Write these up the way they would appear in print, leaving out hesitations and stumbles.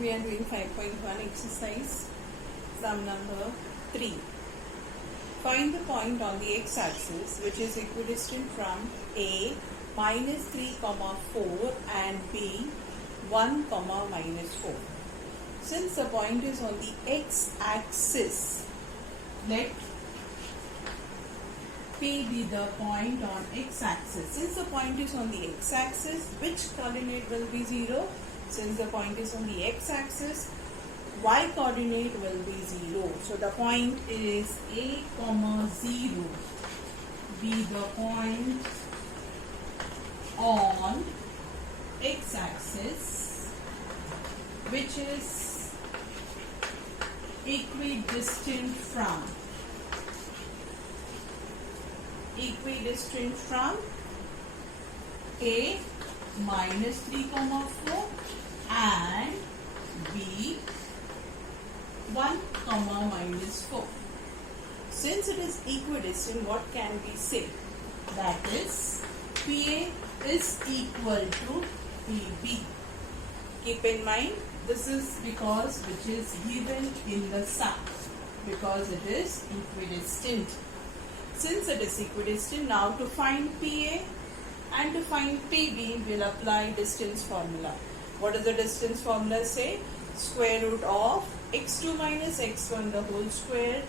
We are doing 5.1 exercise, sum number 3. Find the point on the x-axis which is equidistant from A minus 3, 4 and B 1, minus 4. Since the point is on the x-axis, let P be the point on x-axis. Since the point is on the x-axis, which coordinate will be 0? Since the point is on the x-axis, y coordinate will be 0. So the point is A, 0 be the point on x-axis which is equidistant from A minus 3, 4 and B 1, minus 4. Since it is equidistant, what can we say? That is, PA is equal to PB. Keep in mind, this is because which is given in the sum, because it is equidistant. Since it is equidistant, now to find PA and to find PB, we'll apply distance formula. What does the distance formula say? Square root of x2 minus x1 the whole square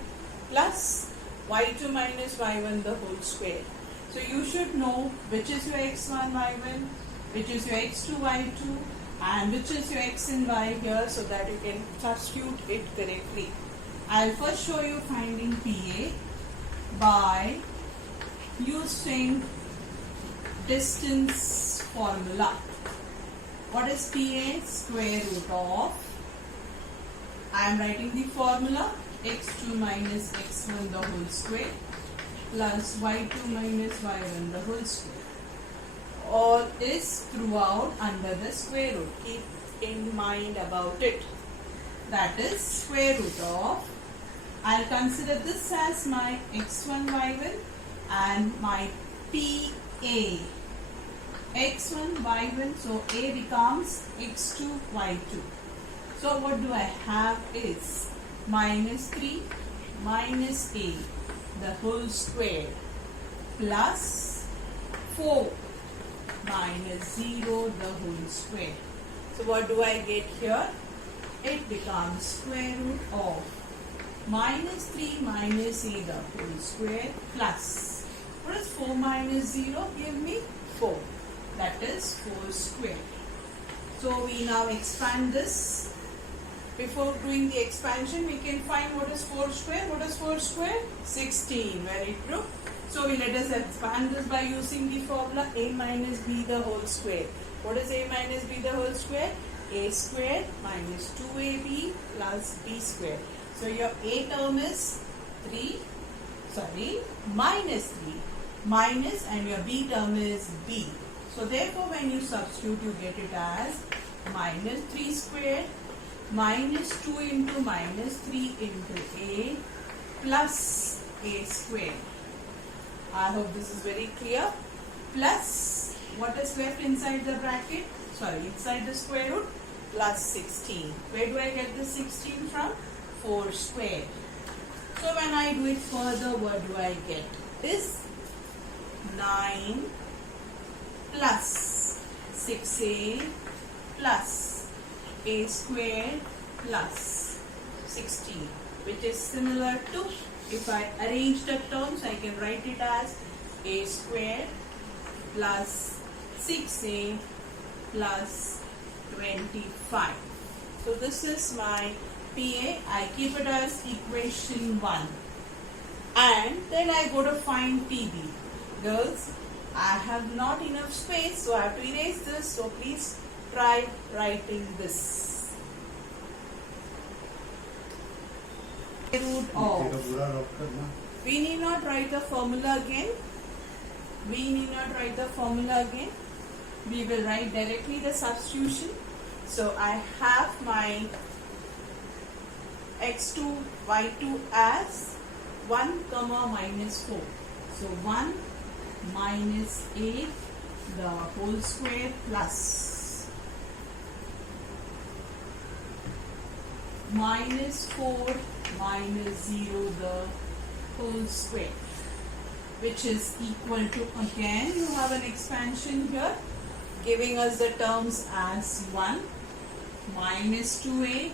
plus y2 minus y1 the whole square. So you should know which is your x1, y1, which is your x2, y2 and which is your x and y here, so that you can substitute it correctly. I'll first show you finding PA by using distance formula. What is PA? Square root of, I am writing the formula, x2 minus x1 the whole square plus y2 minus y1 the whole square. All is throughout under the square root. Keep in mind about it. That is square root of, I'll consider this as my x1, y1 and my PA. x1, y1, so A becomes x2, y2. So what do I have is minus 3 minus A the whole square plus 4 minus 0 the whole square. So what do I get here? It becomes square root of minus 3 minus A the whole square plus, what is 4 minus 0? Give me 4. That is 4 square. So we now expand this. Before doing the expansion, we can find what is 4 square. What is 4 square? 16. Very true. So let us expand this by using the formula A minus B the whole square. What is A minus B the whole square? A square minus 2AB plus B square. So your A term is minus 3 minus, and your B term is B. So therefore when you substitute, you get it as minus 3 squared minus 2 into minus 3 into A plus A squared. I hope this is very clear. Plus, what is left inside the bracket? Inside the square root, plus 16. Where do I get the 16 from? 4 squared. So when I do it further, what do I get? Is 9 plus 6A plus A squared plus 16, which is similar to, if I arrange the terms, I can write it as A squared plus 6A plus 25. So this is my PA. I keep it as equation 1. And then I go to find PB. Girls, I have not enough space, so I have to erase this. So please try writing this. Root of. We need not write the formula again. We will write directly the substitution. So I have my x2, y2 as 1, minus 4. So 1 minus 8 the whole square plus minus 4 minus 0 the whole square, which is equal to, again you have an expansion here giving us the terms as 1 minus 2a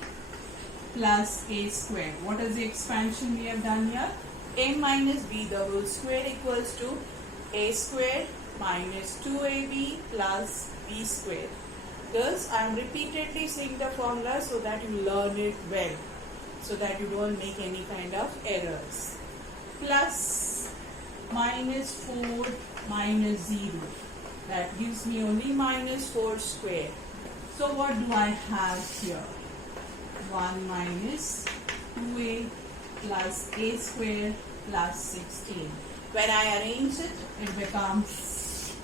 plus a square. What is the expansion we have done here? A minus b the whole square equals to a square minus 2ab plus b square. Thus, I am repeatedly saying the formula so that you learn it well, so that you don't make any kind of errors. Plus minus 4 minus 0. That gives me only minus 4 square. So what do I have here? 1 minus 2a plus a square plus 16. When I arrange it, it becomes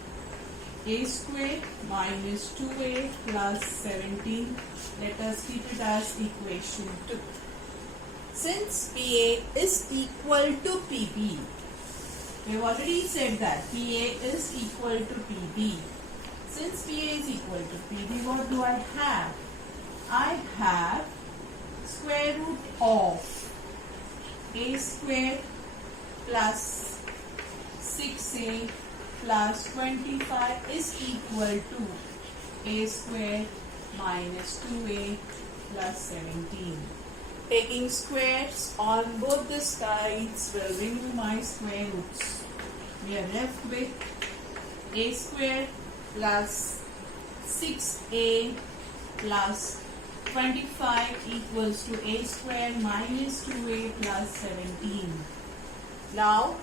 a square minus 2a plus 17. Let us keep it as equation 2. Since PA is equal to PB, we have already said that PA is equal to PB. Since PA is equal to PB, what do I have? I have square root of a square plus 6a plus 25 is equal to a square minus 2a plus 17. Taking squares on both the sides will remove my square roots. We are left with a square plus 6a plus 25 equals to a square minus 2a plus 17. Now,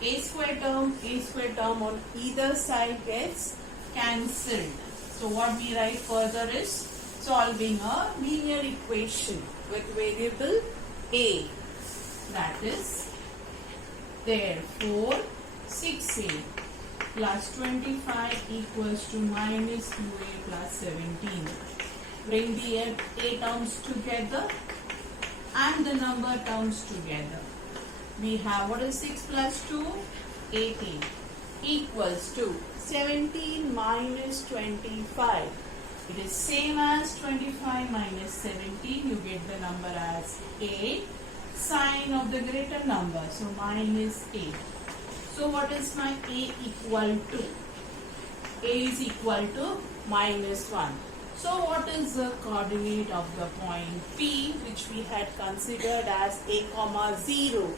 a square term on either side gets cancelled. So what we write further is solving a linear equation with variable a. That is, therefore, 6a plus 25 equals to minus 2a plus 17. Bring the a terms together and the number terms together. We have, what is 6 plus 2? 18 equals to 17 minus 25. It is same as 25 minus 17. You get the number as 8. Sign of the greater number. So minus 8. So what is my a equal to? A is equal to minus 1. So what is the coordinate of the point P, which we had considered as a comma 0?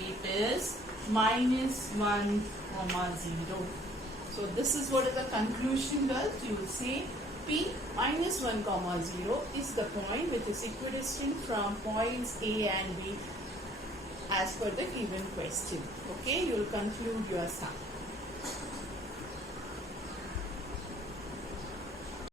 It is minus 1 comma 0. So this is what is the conclusion does. You will say P minus 1 comma 0 is the point which is equidistant from points A and B as per the given question. Okay, you will conclude your sum.